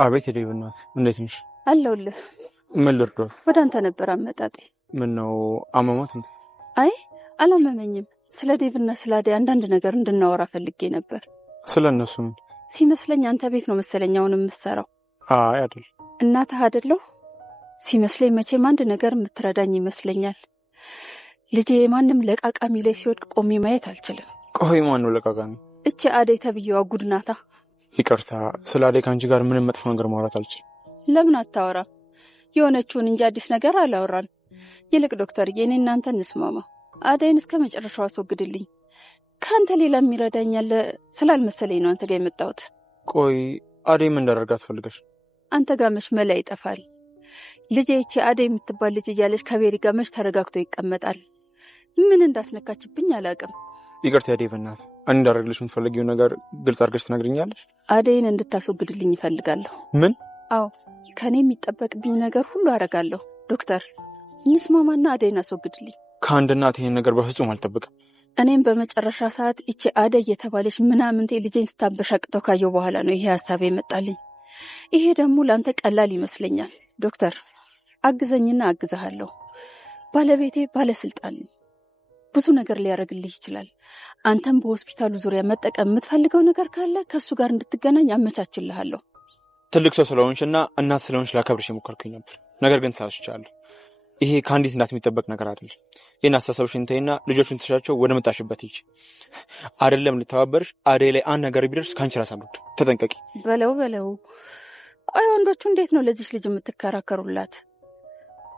አቤት የዴቭ እናት እንዴት ነሽ? አለሁልህ። ምን ልርዳው? ወደ አንተ ነበር አመጣጤ። ምን ነው አመሞት? አይ አላመመኝም። ስለ ዴቭና ስለ አደይ አንዳንድ ነገር እንድናወራ ፈልጌ ነበር። ስለ እነሱ ምን? ሲመስለኝ አንተ ቤት ነው መሰለኝ አሁን የምትሰራው። አይ አይደል። እናትህ አይደለሁ? ሲመስለኝ መቼም አንድ ነገር የምትረዳኝ ይመስለኛል። ልጄ ማንም ለቃቃሚ ላይ ሲወድቅ ቆሜ ማየት አልችልም። ቆይ ማን ነው ለቃቃሚ? እቺ አደይ ተብዬዋ ጉድ ናታ። ይቅርታ፣ ስለ አደይ ከአንቺ ጋር ምንም መጥፎ ነገር ማውራት አልችልም። ለምን አታወራም? የሆነችውን እንጂ አዲስ ነገር አላወራን። ይልቅ ዶክተርዬ እኔ እናንተ እንስማማ። አደይን እስከ መጨረሻው አስወግድልኝ። ከአንተ ሌላ የሚረዳኝ ያለ ስላልመሰለኝ ነው አንተ ጋር የመጣሁት። ቆይ አደይ ምን እንዳደርጋት ፈልገሽ? አንተ ጋር መች መላ ይጠፋል። ልጄ ይቺ አደይ የምትባል ልጅ እያለች ከቤሪ ጋር መች ተረጋግቶ ይቀመጣል? ምን እንዳስነካችብኝ አላውቅም። ይቅርታ የዴቭ እናት፣ እኔ እንዳደርግልሽ የምትፈልጊው ነገር ግልጽ አድርገሽ ትነግሪኛለሽ? አደይን እንድታስወግድልኝ ይፈልጋለሁ። ምን? አዎ ከኔ የሚጠበቅብኝ ነገር ሁሉ አደርጋለሁ። ዶክተር እንስማማና አደይን አስወግድልኝ። ከአንድ እናት ይሄን ነገር በፍጹም አልጠብቅም። እኔም በመጨረሻ ሰዓት ይቺ አደይ የተባለች ምናምንቴ ልጄን ስታበሻቅጠው ካየው በኋላ ነው ይሄ ሀሳብ የመጣልኝ። ይሄ ደግሞ ለአንተ ቀላል ይመስለኛል። ዶክተር አግዘኝና አግዛሃለሁ። ባለቤቴ ባለስልጣን ብዙ ነገር ሊያደርግልህ ይችላል። አንተም በሆስፒታሉ ዙሪያ መጠቀም የምትፈልገው ነገር ካለ ከእሱ ጋር እንድትገናኝ አመቻችልሃለሁ። ትልቅ ሰው ስለሆንሽና እናት ስለሆንሽ ላከብርሽ የሞከርኩኝ ነበር፣ ነገር ግን ተሳስቻለሁ። ይሄ ከአንዲት እናት የሚጠበቅ ነገር አይደለም። ይህን አስተሳሰብሽን ተይና ልጆቹን ትሻቸው ወደ መጣሽበት ሂጂ። አይደለም ልተባበርሽ፣ አደይ ላይ አንድ ነገር ቢደርስ ከአንቺ ራስ አልወድ። ተጠንቀቂ። በለው። ቆይ ወንዶቹ እንዴት ነው ለዚች ልጅ የምትከራከሩላት?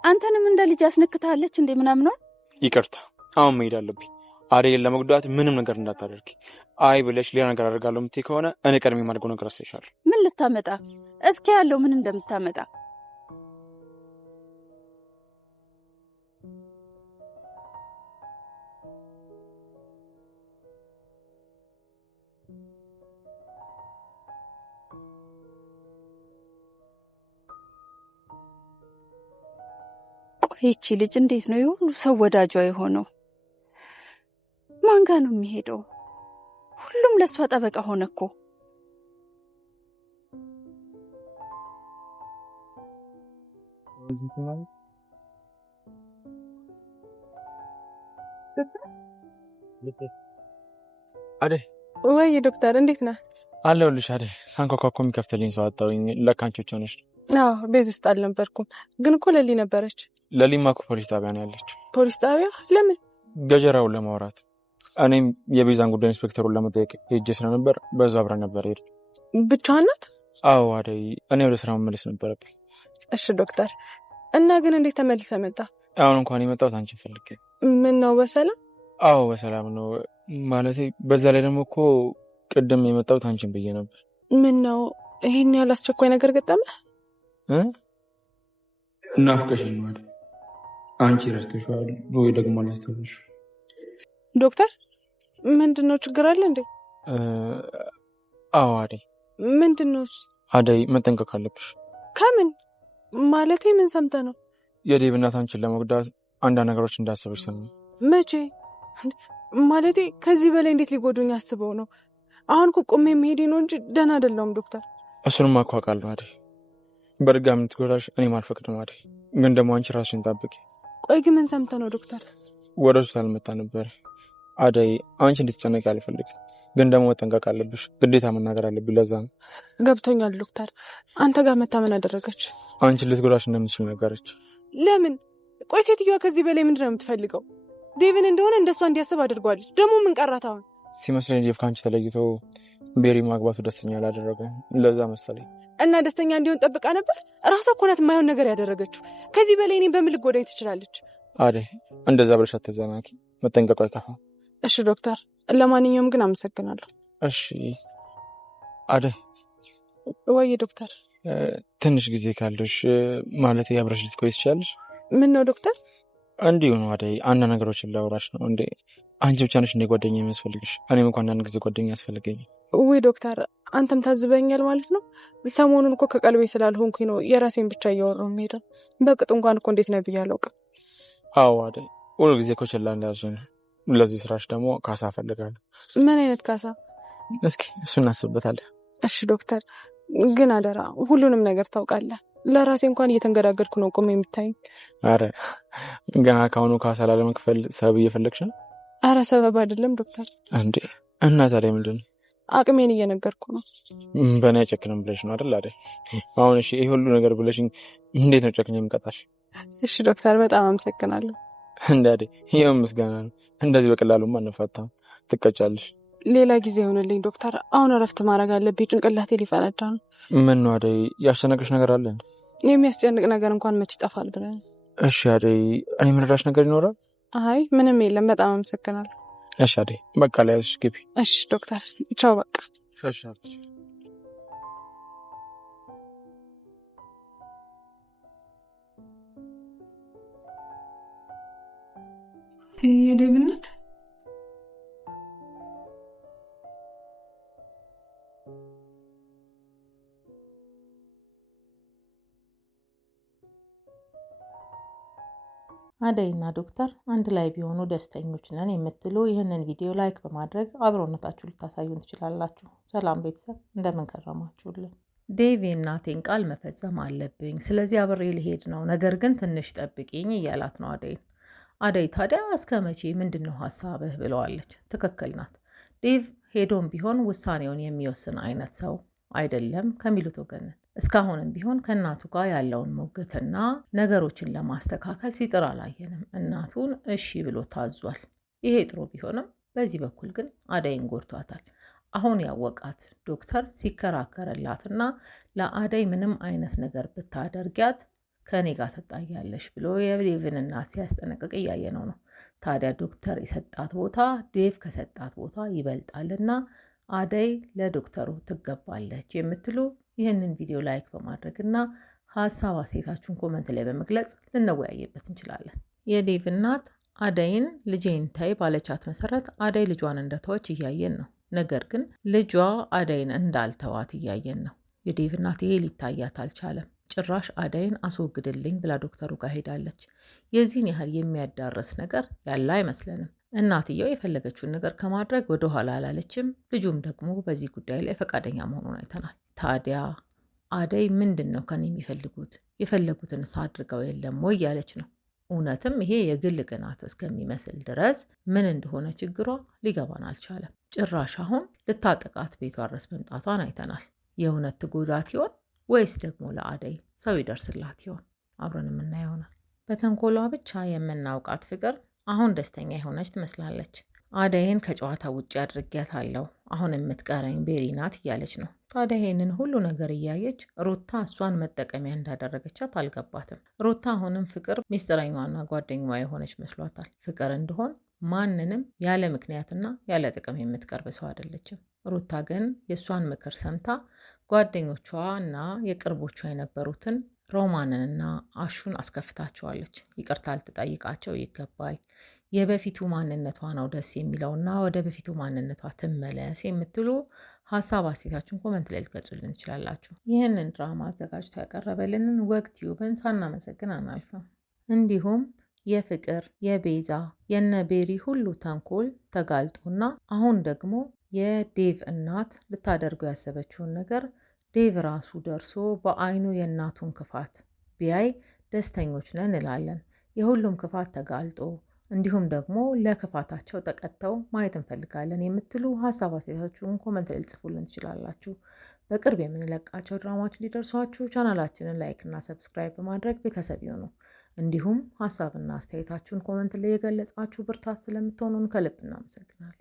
አንተንም እንደ ልጅ ያስነክታለች እንዴ ምናምን ነው? ይቅርታ፣ አሁን መሄድ አለብኝ። አደይን ለመጉዳት ምንም ነገር እንዳታደርጊ። አይ ብለሽ ሌላ ነገር አደርጋለሁ የምትይ ከሆነ እኔ ቀድሜ የማድረገው ነገር አሳይሻለሁ። ምን ልታመጣ? እስኪ ያለው ምን እንደምታመጣ። ቆይ ይቺ ልጅ እንዴት ነው የሁሉ ሰው ወዳጇ የሆነው? ማን ጋር ነው የሚሄደው? ሁሉም ለሷ ጠበቃ ሆነ እኮ። አደይ ወይ ዶክተር እንዴት ነህ? አለሁልሽ አደይ። ሳንኳኳ እኮ የሚከፍትልኝ ሰው አጣሁኝ። ለካ አንቺ ብቻ ነሽ። አዎ ቤት ውስጥ አልነበርኩም፣ ግን እኮ ለሊ ነበረች። ለሊማ እኮ ፖሊስ ጣቢያ ነው ያለችው። ፖሊስ ጣቢያ? ለምን? ገጀራውን ለማውራት። እኔም የቤዛን ጉዳይ ኢንስፔክተሩን ለመጠየቅ ሄጄ ስለነበር በዛ አብረን ነበር ሄድ። ብቻዋን ናት? አዎ አደይ፣ እኔ ወደ ስራ መመለስ ነበረብኝ። እሺ ዶክተር፣ እና ግን እንዴት ተመልሰ መጣ? አሁን እንኳን የመጣሁት አንቺን ፈልጌ። ምን ነው በሰላም? አዎ በሰላም ነው ማለቴ። በዛ ላይ ደግሞ እኮ ቅድም የመጣሁት አንቺን ብዬ ነበር። ምን ነው ይሄን ያህል አስቸኳይ ነገር ገጠመ? ናፍቀሽኝ ነው አይደል? አንቺ ረስተሽዋል ወይ ደግሞ አላስተውልሽ? ዶክተር ምንድነው? ችግር አለ እንዴ? አዎ አደይ። ምንድነው? አደይ መጠንቀቅ አለብሽ። ከምን ማለቴ? ምን ሰምተ ነው? የዴቭ እናት አንቺን ለመጉዳት አንዳንድ ነገሮች እንዳሰበች ሰማሁ። መቼ? ማለቴ ከዚህ በላይ እንዴት ሊጎዱኝ አስበው ነው? አሁን እኮ ቆሜ መሄዴ ነው እንጂ ደህና አይደለሁም ዶክተር። እሱንም እኮ አውቃለሁ አደይ። በድጋሚ እንድትጎዳሽ እኔም አልፈቅድም አደይ። ግን ደግሞ አንቺ ራስሽን ጠብቂ። ቆይ ግን ምን ሰምተ ነው ዶክተር? ወደ ሆስፒታል መጣ ነበር አደይ። አንቺ እንድትጨነቂ አልፈልግም፣ ግን ደግሞ መጠንቀቅ አለብሽ። ግዴታ መናገር አለብኝ። ለዛ ነው። ገብቶኛል ዶክተር። አንተ ጋር መታመን አደረገች? አንቺን ልትጎዳሽ እንደምትችል ነገረች። ለምን? ቆይ ሴትዮዋ ከዚህ በላይ ምንድን ነው የምትፈልገው? ዴቭን እንደሆነ እንደሷ እንዲያስብ አድርጓለች። ደግሞ ምን ቀራት አሁን? ሲመስለኝ ዴቭ ከአንቺ ተለይቶ ቤሪ ማግባቱ ደስተኛ አላደረገም። ለዛ መሰለኝ። እና ደስተኛ እንዲሆን ጠብቃ ነበር? ራሷ እኮ ናት የማይሆን ነገር ያደረገችው። ከዚህ በላይ እኔም በምን ልትጎዳኝ ትችላለች? አደይ እንደዛ ብለሽ አትዘናቂ። መጠንቀቁ አይከፋም። እሺ ዶክተር፣ ለማንኛውም ግን አመሰግናለሁ። እሺ አደይ። ወይ ዶክተር፣ ትንሽ ጊዜ ካለሽ ማለት አብረሽ ልትቆይ ትችላለሽ? ምን ነው ዶክተር? እንዲሁ ነው አደይ፣ አንድ ነገሮችን ላውራሽ ነው። እንዴ አንቺ ብቻ ነሽ እንደ ጓደኛ የሚያስፈልግሽ? እኔም እንኳን አንዳንድ ጊዜ ጓደኛ ያስፈልገኝ። ወይ ዶክተር፣ አንተም ታዝበኛል ማለት ነው? ሰሞኑን እኮ ከቀልቤ ስላልሆንኩኝ ነው የራሴን ብቻ እያወራሁ የምሄደው። በቅጡ እንኳን እኮ እንዴት ነው ብዬ አላውቅም። አዎ አደይ፣ ሁሉ ጊዜ እኮ ችላ እንዳልሽ ነው። ለዚህ ስራሽ ደግሞ ካሳ እፈልጋለሁ። ምን አይነት ካሳ? እስኪ እሱ እናስብበታለን። እሺ ዶክተር፣ ግን አደራ ሁሉንም ነገር ታውቃለህ። ለራሴ እንኳን እየተንገዳገድኩ ነው ቆሜ የምታይኝ። አረ ገና ካሁኑ ካሳ ላለመክፈል ሰበብ እየፈለግሽ ነው? አረ ሰበብ አይደለም ዶክተር። እንዴ እና ታዲያ ምንድን ነው? አቅሜን እየነገርኩ ነው። በእኔ አይጨክንም ብለሽ ነው አይደል? አይደል? አሁን እሺ ይሄ ሁሉ ነገር ብለሽኝ እንዴት ነው ጨክኜ የምቀጣሽ? እሺ ዶክተር በጣም አመሰግናለሁ። እንዴ ይሄ ምስጋና ነው። እንደዚህ በቀላሉማ አንፋታም። ትቀጫለሽ። ሌላ ጊዜ ይሆንልኝ ዶክተር። አሁን እረፍት ማድረግ አለብኝ። ጭንቅላቴ ሊፈነዳ ነው። ምን ነው አደይ፣ ያስጨነቀሽ ነገር አለ? የሚያስጨንቅ ነገር እንኳን መች ይጠፋል ብለን። እሺ አደይ፣ እኔ የምረዳሽ ነገር ይኖራል? አይ ምንም የለም። በጣም አመሰግናለሁ። እሺ አደይ፣ በቃ ላይ ያዝሽ ግቢ። እሺ ዶክተር፣ ቻው በቃ። ሻሻለች። የዴብነት አደይና ዶክተር አንድ ላይ ቢሆኑ ደስተኞች ነን የምትሉ ይህንን ቪዲዮ ላይክ በማድረግ አብሮነታችሁ ልታሳዩን ትችላላችሁ። ሰላም ቤተሰብ፣ እንደምን ከረማችሁልን? ዴቭ የእናቴን ቃል መፈጸም አለብኝ፣ ስለዚህ አብሬ ልሄድ ነው፣ ነገር ግን ትንሽ ጠብቂኝ እያላት ነው አደይን። አደይ ታዲያ እስከ መቼ ምንድን ነው ሀሳብህ ብለዋለች። ትክክል ናት። ዴቭ ሄዶም ቢሆን ውሳኔውን የሚወስን አይነት ሰው አይደለም ከሚሉት ወገን ነን። እስካሁንም ቢሆን ከእናቱ ጋር ያለውን ሞገትና ነገሮችን ለማስተካከል ሲጥር አላየንም። እናቱን እሺ ብሎ ታዟል። ይሄ ጥሩ ቢሆንም በዚህ በኩል ግን አደይን ጎድቷታል። አሁን ያወቃት ዶክተር ሲከራከርላትና ለአደይ ምንም አይነት ነገር ብታደርጊያት ከኔ ጋር ትጣያለሽ ብሎ የዴቭን እናት ሲያስጠነቅቅ እያየነው ነው። ታዲያ ዶክተር የሰጣት ቦታ ዴቭ ከሰጣት ቦታ ይበልጣልና አደይ ለዶክተሩ ትገባለች የምትሉ ይህንን ቪዲዮ ላይክ በማድረግ እና ሀሳብ አስተያየታችሁን ኮመንት ላይ በመግለጽ ልንወያይበት እንችላለን። የዴቭ እናት አደይን ልጄን ታይ ባለቻት መሰረት አደይ ልጇን እንደተወች እያየን ነው። ነገር ግን ልጇ አደይን እንዳልተዋት እያየን ነው። የዴቭ እናት ይሄ ሊታያት አልቻለም። ጭራሽ አደይን አስወግድልኝ ብላ ዶክተሩ ጋር ሄዳለች። የዚህን ያህል የሚያዳርስ ነገር ያለ አይመስለንም። እናትየው የፈለገችውን ነገር ከማድረግ ወደ ኋላ አላለችም። ልጁም ደግሞ በዚህ ጉዳይ ላይ ፈቃደኛ መሆኑን አይተናል። ታዲያ አደይ ምንድን ነው ከኔ የሚፈልጉት? የፈለጉትን አድርገው የለም ወይ እያለች ነው። እውነትም ይሄ የግል ቅናት እስከሚመስል ድረስ ምን እንደሆነ ችግሯ ሊገባን አልቻለም። ጭራሽ አሁን ልታጠቃት ቤቷ ድረስ መምጣቷን አይተናል። የእውነት ትጎዳት ይሆን ወይስ ደግሞ ለአደይ ሰው ይደርስላት ይሆን? አብረን የምናየው ይሆናል። በተንኮሏ ብቻ የምናውቃት ፍቅር አሁን ደስተኛ የሆነች ትመስላለች። አደይን ከጨዋታ ውጭ አድርጊያታለሁ፣ አሁን የምትቀረኝ ቤሪ ናት እያለች ነው። ታዲያ ይህንን ሁሉ ነገር እያየች ሩታ እሷን መጠቀሚያ እንዳደረገቻት አልገባትም። ሩታ አሁንም ፍቅር ሚስጥረኛዋና ጓደኛዋ የሆነች መስሏታል። ፍቅር እንደሆን ማንንም ያለ ምክንያትና ያለ ጥቅም የምትቀርብ ሰው አይደለችም። ሩታ ግን የእሷን ምክር ሰምታ ጓደኞቿ እና የቅርቦቿ የነበሩትን ሮማንንና አሹን አስከፍታቸዋለች። ይቅርታ ልትጠይቃቸው ይገባል። የበፊቱ ማንነቷ ነው ደስ የሚለውና ወደ በፊቱ ማንነቷ ትመለስ የምትሉ ሀሳብ አስተያየታችሁን ኮመንት ላይ ልትገልጹልን ትችላላችሁ። ይህንን ድራማ አዘጋጅቶ ያቀረበልንን ወግ ቲዩብን ሳናመሰግን አናልፍም። እንዲሁም የፍቅር የቤዛ የነ ቤሪ ሁሉ ተንኮል ተጋልጦና አሁን ደግሞ የዴቭ እናት ልታደርገው ያሰበችውን ነገር ዴቭ ራሱ ደርሶ በአይኑ የእናቱን ክፋት ቢያይ ደስተኞች ነን እንላለን። የሁሉም ክፋት ተጋልጦ እንዲሁም ደግሞ ለክፋታቸው ተቀጥተው ማየት እንፈልጋለን የምትሉ ሀሳብ አስተያየታችሁን ኮመንት ላይ ልጽፉልን ትችላላችሁ። በቅርብ የምንለቃቸው ድራማዎች እንዲደርሷችሁ ቻናላችንን ላይክ እና ሰብስክራይብ በማድረግ ቤተሰብ ይሁኑ። እንዲሁም ሀሳብና አስተያየታችሁን ኮመንት ላይ የገለጻችሁ ብርታት ስለምትሆኑን ከልብ እናመሰግናለን።